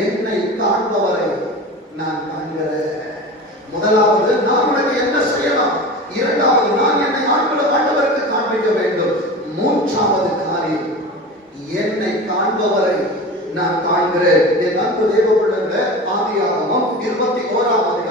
என்னை காண்பவரை நான் காண்கிறேன். முதலாவது, நான் உனக்கு என்ன செய்யலாம். இரண்டாவது, நான் என்னை ஆண்டவருக்கு காண்பிக்க வேண்டும். மூன்றாவது காரியம், என்னை காண்பவரை நான் காண்கிறேன். என் அன்பு தேவ பிள்ளைகளே, ஆதியாகமம் 21ஆம் அதிகாரம்